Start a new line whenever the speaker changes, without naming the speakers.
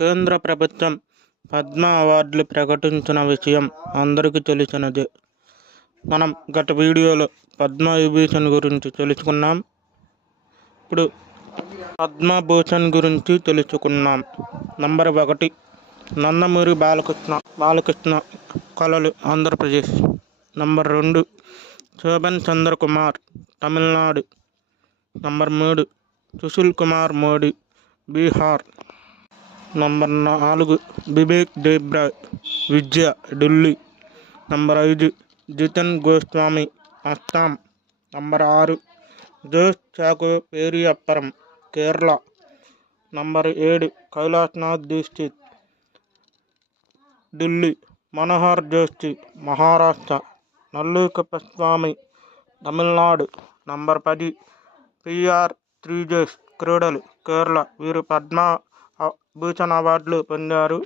కేంద్ర ప్రభుత్వం పద్మ అవార్డులు ప్రకటించిన విషయం అందరికీ తెలిసినదే. మనం గత వీడియోలో పద్మ విభూషణ్ గురించి తెలుసుకున్నాం. ఇప్పుడు పద్మభూషణ్ గురించి తెలుసుకున్నాం. నంబర్ ఒకటి నందమూరి బాలకృష్ణ బాలకృష్ణ కళలు ఆంధ్రప్రదేశ్. నంబర్ రెండు శోభన్ చంద్రకుమార్ తమిళనాడు. నంబర్ మూడు సుశీల్ కుమార్ మోడీ బీహార్. నంబర్ నాలుగు బిబేక్ దేబ్రాయ్ విద్య ఢిల్లీ. నంబర్ ఐదు జితన్ గోస్వామి అస్సాం. నంబర్ ఆరు జోస్ చాకో పేరియప్పరం కేరళ. నంబర్ ఏడు కైలాస్నాథ్ దీక్షిత్ ఢిల్లీ. మనోహర్ జోషి మహారాష్ట్ర. నల్లూకప్ప స్వామి తమిళనాడు. నంబర్ పది పిఆర్ త్రీజేష్ క్రీడలు కేరళ. వీరు పద్మ భూషణ్ అవార్డులు పొందారు.